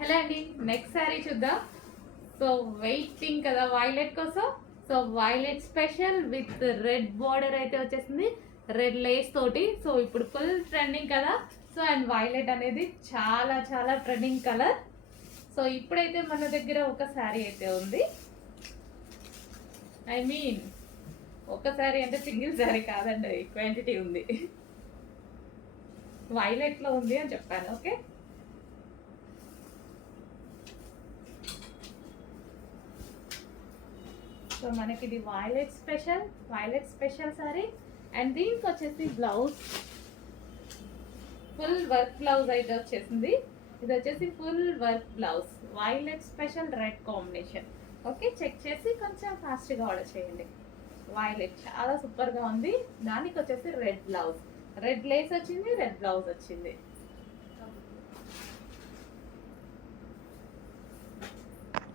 Hello అండి, next sari చూద్దాం. So waiting కదా వైలెట్ కోసం. So violet special with red border అయితే వచ్చేసింది, రెడ్ లేస్ తోటి. సో ఇప్పుడు ఫుల్ ట్రెండింగ్ కదా. సో అండ్ వైలెట్ అనేది చాలా చాలా ట్రెండింగ్ కలర్. సో ఇప్పుడైతే మన దగ్గర ఒక శారీ అయితే ఉంది. ఐ మీన్ ఒక శారీ అంటే సింగిల్ శారీ కాదండి, క్వాంటిటీ ఉంది. వైలెట్లో ఉంది అని చెప్పాను. ఓకే, సో మనకి ఇది వైలెట్ స్పెషల్ సారీ. అండ్ దీనికి వచ్చేసి బ్లౌజ్ ఫుల్ వర్క్ బ్లౌజ్ అయితే వచ్చేసింది. ఇది వచ్చేసి full work blouse, violet special red combination. Okay, check చేసి కొంచెం ఫాస్ట్గా ఆర్డర్ చేయండి. వైలెట్ చాలా సూపర్గా ఉంది. దానికి వచ్చేసి రెడ్ బ్లౌజ్, రెడ్ లేస్ వచ్చింది, రెడ్ బ్లౌజ్ వచ్చింది.